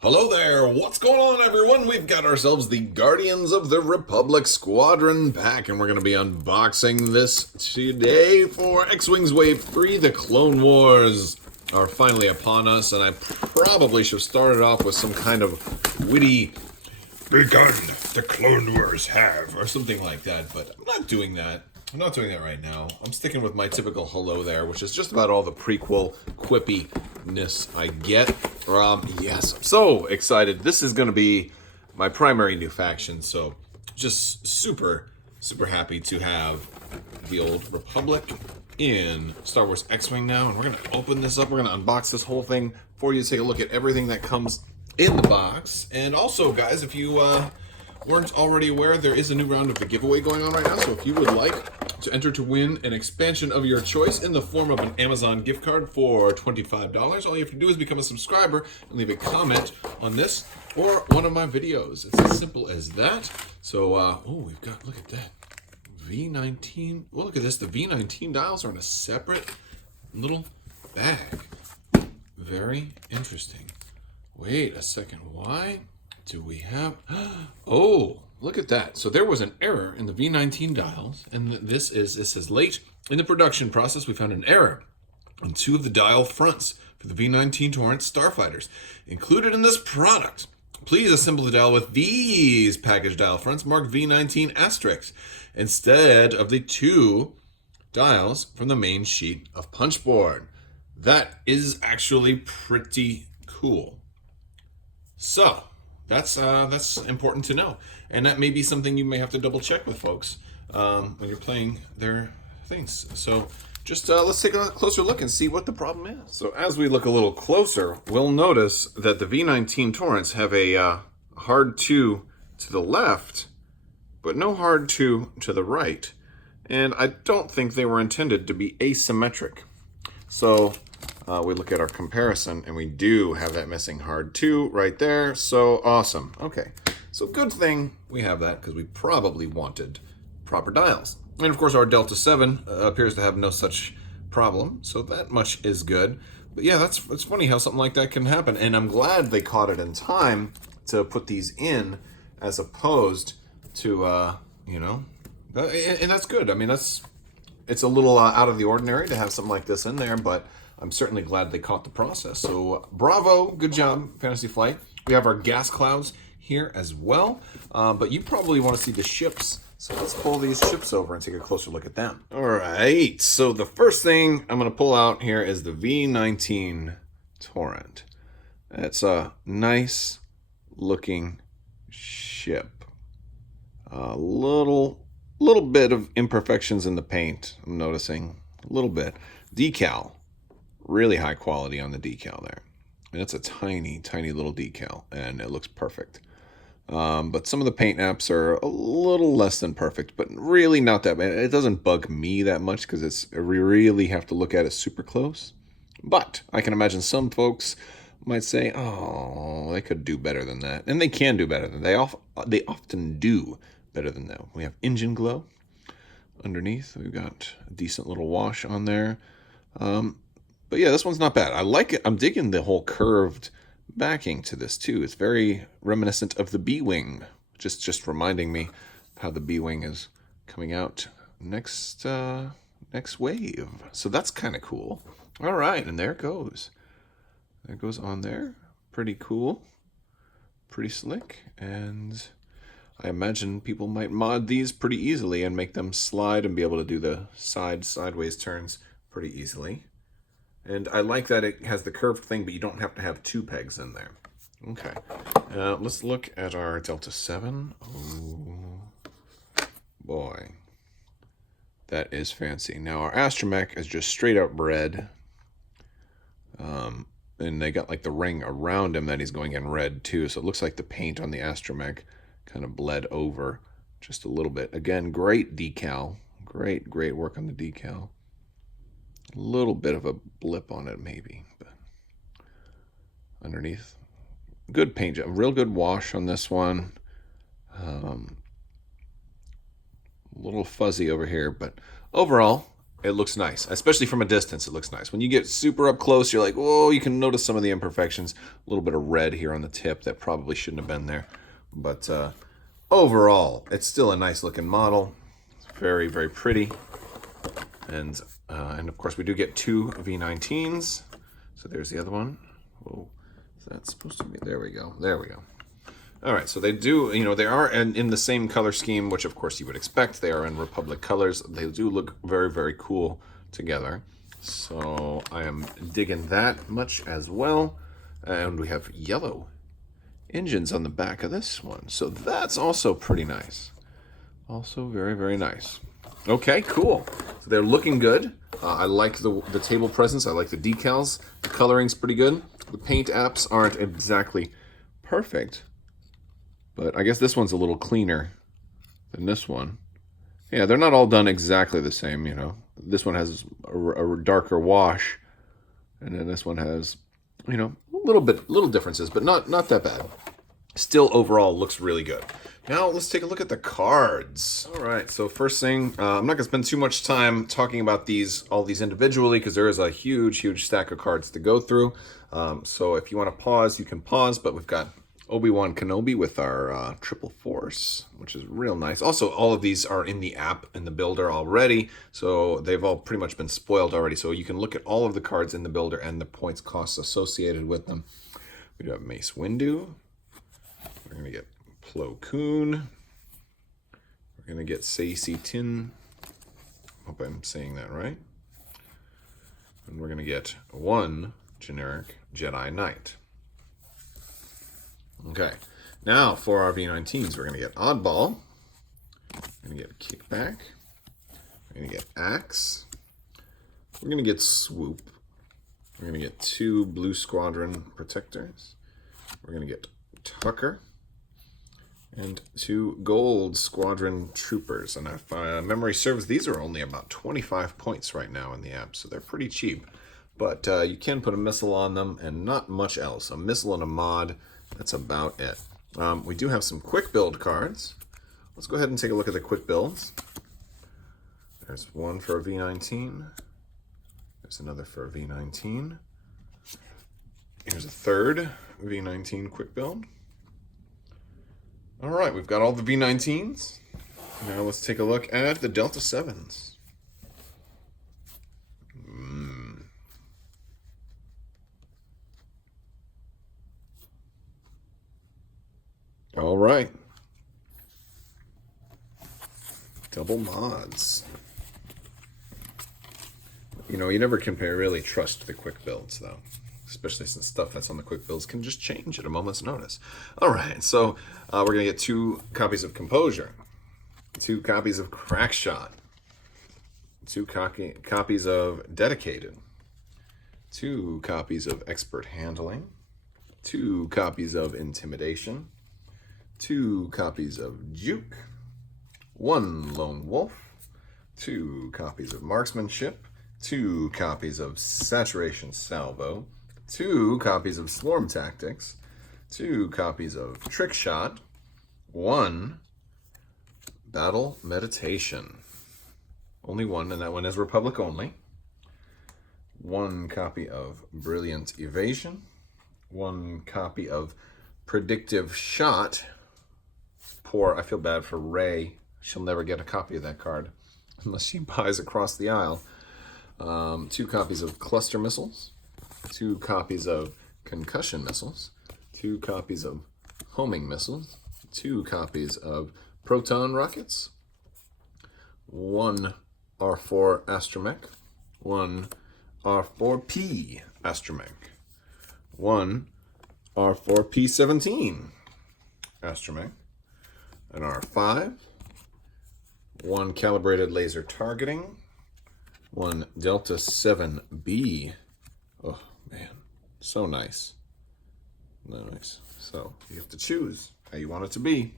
Hello there, what's going on everyone? We've got ourselves the Guardians of the Republic Squadron back, and we're going to be unboxing this today for X-Wings Wave 3. The Clone Wars are finally upon us, and I probably should have started off with some kind of witty "begun, the Clone Wars have," or something like that, but I'm not doing that. I'm not doing that right now. I'm sticking with my typical hello there, which is just about all the prequel quippiness I get. Yes, I'm so excited. This is going to be my primary new faction, so just super happy to have the old Republic in Star Wars X-Wing now, and we're going to open this up. We're going to unbox this whole thing for you to take a look at everything that comes in the box. And also, guys, if you weren't already aware, there is a new round of the giveaway going on right now, so if you would like to enter to win an expansion of your choice in the form of an Amazon gift card for $25, all you have to do is become a subscriber and leave a comment on this or one of my videos. It's as simple as that. So, we've got, look at that, V19. Well, look at this, the V19 dials are in a separate little bag. Very interesting. Wait a second, why do we have... Oh, look at that. So there was an error in the V19 dials, and this is late in the production process. We found an error on two of the dial fronts for the V19 Torrent starfighters. Included in this product, please assemble the dial with these package dial fronts marked V19 asterisks instead of the two dials from the main sheet of punchboard. That is actually pretty cool. So that's important to know, and that may be something you may have to double check with folks when you're playing their things. So just let's take a closer look and see what the problem is. So as we look a little closer, we'll notice that the V19 Torrents have a hard 2 to the left, but no hard 2 to the right, and I don't think they were intended to be asymmetric. So we look at our comparison, and we do have that missing hard 2 right there. So awesome. Okay, so good thing we have that, because we probably wanted proper dials. And of course our Delta 7 appears to have no such problem, so that much is good. But yeah, it's funny how something like that can happen, and I'm glad they caught it in time to put these in, as opposed to and that's good. I mean, it's a little out of the ordinary to have something like this in there, but I'm certainly glad they caught the process. So bravo, good job, Fantasy Flight. We have our gas clouds here as well, but you probably want to see the ships. So let's pull these ships over and take a closer look at them. All right, so the first thing I'm going to pull out here is the V19 Torrent. It's a nice looking ship. A little bit of imperfections in the paint, I'm noticing. A little bit. Decal. Really high quality on the decal there. And it's a tiny little decal, and it looks perfect. But some of the paint apps are a little less than perfect, but really not that bad. It doesn't bug me that much because we really have to look at it super close. But I can imagine some folks might say, oh, they could do better than that. And they can do better than that. They often do better than that. We have engine glow underneath. We've got a decent little wash on there. But yeah, this one's not bad. I like it. I'm digging the whole curved backing to this too. It's very reminiscent of the B-Wing. Just reminding me how the B-Wing is coming out next wave. So that's kind of cool. All right, and there it goes. There it goes on there. Pretty cool. Pretty slick. And I imagine people might mod these pretty easily and make them slide and be able to do the sideways turns pretty easily. And I like that it has the curved thing, but you don't have to have two pegs in there. Okay. Let's look at our Delta 7. Oh, boy. That is fancy. Now, our astromech is just straight up red. And they got like the ring around him that he's going in red too. So it looks like the paint on the astromech kind of bled over just a little bit. Again, great decal. Great work on the decal. A little bit of a blip on it maybe, but underneath, good paint job, real good wash on this one. A little fuzzy over here, but overall it looks nice, especially from a distance. It looks nice. When you get super up close, you're like, whoa, you can notice some of the imperfections. A little bit of red here on the tip that probably shouldn't have been there. But overall, it's still a nice looking model. It's very, very pretty. And of course, we do get two V19s. So there's the other one. Whoa, is that supposed to be? There we go. There we go. All right, so they do, they are in the same color scheme, which of course you would expect. They are in Republic colors. They do look very, very cool together. So I am digging that much as well. And we have yellow engines on the back of this one. So that's also pretty nice. Also very, very nice. Okay, cool. So they're looking good. I like the table presence. I like the decals. The coloring's pretty good. The paint apps aren't exactly perfect. But I guess this one's a little cleaner than this one. Yeah, they're not all done exactly the same, This one has a darker wash. And then this one has, little differences, but not that bad. Still, overall, looks really good. Now, let's take a look at the cards. All right, so first thing, I'm not going to spend too much time talking about all these individually, because there is a huge, huge stack of cards to go through. So if you want to pause, you can pause, but we've got Obi-Wan Kenobi with our Triple Force, which is real nice. Also, all of these are in the app, in the builder already, so they've all pretty much been spoiled already. So you can look at all of the cards in the builder and the points costs associated with them. We do have Mace Windu. We're going to get Plo Koon. We're going to get Saesee Tiin. Hope I'm saying that right. And we're going to get one generic Jedi Knight. Okay, now for our V19s, we're going to get Oddball. We're going to get Kickback. We're going to get Axe. We're going to get Swoop. We're going to get two Blue Squadron Protectors. We're going to get Tucker. And two Gold Squadron Troopers. And if memory serves, these are only about 25 points right now in the app, so they're pretty cheap. But you can put a missile on them and not much else. A missile and a mod. That's about it. We do have some quick build cards. Let's go ahead and take a look at the quick builds. There's one for a V19. There's another for a V19. Here's a third V19 quick build. All right, we've got all the V19s. Now let's take a look at the Delta 7s. All right. Double mods. You never can really trust the quick builds, though. Especially since stuff that's on the quick builds can just change at a moment's notice. All right, so we're going to get two copies of Composure, two copies of Crackshot, two copies of Dedicated, two copies of Expert Handling, two copies of Intimidation, two copies of Juke, one Lone Wolf, two copies of Marksmanship, two copies of Saturation Salvo, two copies of Slorm Tactics, two copies of Trick Shot, one Battle Meditation. Only one, and that one is Republic only. One copy of Brilliant Evasion, one copy of Predictive Shot. Poor, I feel bad for Rey. She'll never get a copy of that card unless she buys across the aisle. Two copies of Cluster Missiles, two copies of Concussion Missiles, two copies of Homing Missiles, two copies of Proton Rockets, one R4 Astromech, one R4P Astromech, one R4P17 Astromech, an R5, one Calibrated Laser Targeting, one Delta 7B. Oh, man. So nice. Nice. So you have to choose how you want it to be.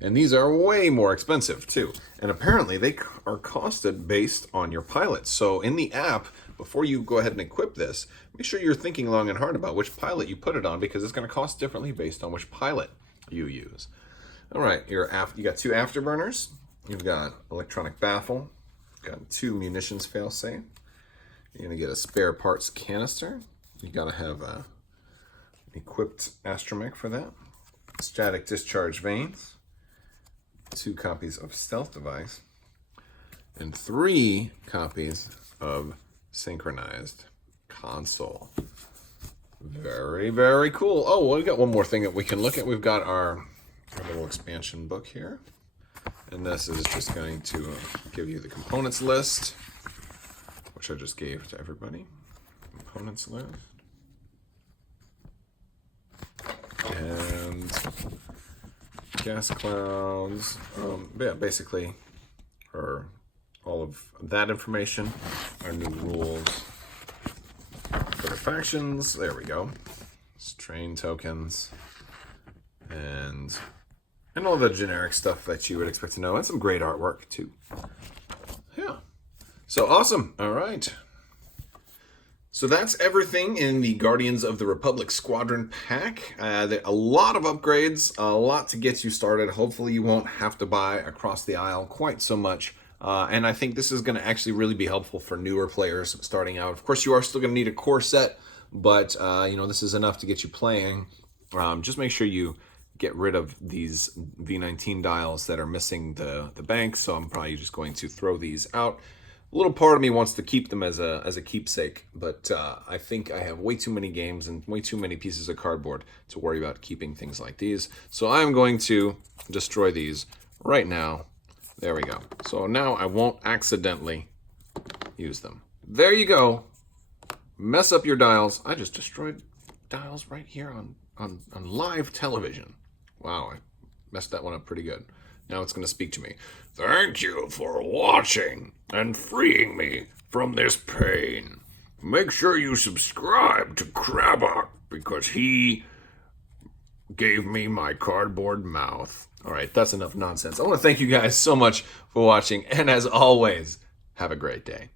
And these are way more expensive, too. And apparently they are costed based on your pilot. So in the app, before you go ahead and equip this, make sure you're thinking long and hard about which pilot you put it on, because it's going to cost differently based on which pilot you use. All right, you got two afterburners. You've got Electronic Baffle, Got 2 munitions failsafe. You're gonna get a spare parts canister. You gotta have a equipped astromech for that. Static discharge vanes. 2 copies of stealth device. And 3 copies of synchronized console. Very, very cool. Oh, we got one more thing that we can look at. We've got our little expansion book here. And this is just going to give you the components list, which I just gave to everybody. Components list. And gas clouds. Yeah, basically, or all of that information. Our new rules for the factions. There we go. Strain tokens. And all the generic stuff that you would expect to know. And some great artwork, too. Yeah. So awesome. All right. So that's everything in the Guardians of the Republic Squadron pack. A lot of upgrades, a lot to get you started. Hopefully you won't have to buy across the aisle quite so much. And I think this is going to actually really be helpful for newer players starting out. Of course, you are still going to need a core set, but this is enough to get you playing. Just make sure you get rid of these V19 dials that are missing the bank. So I'm probably just going to throw these out. A little part of me wants to keep them as a keepsake, but I think I have way too many games and way too many pieces of cardboard to worry about keeping things like these. So I'm going to destroy these right now. There we go. So now I won't accidentally use them. There you go. Mess up your dials. I just destroyed dials right here on live television. Wow, I messed that one up pretty good. Now it's going to speak to me. Thank you for watching and freeing me from this pain. Make sure you subscribe to Crabbok because he gave me my cardboard mouth. All right, that's enough nonsense. I want to thank you guys so much for watching. And as always, have a great day.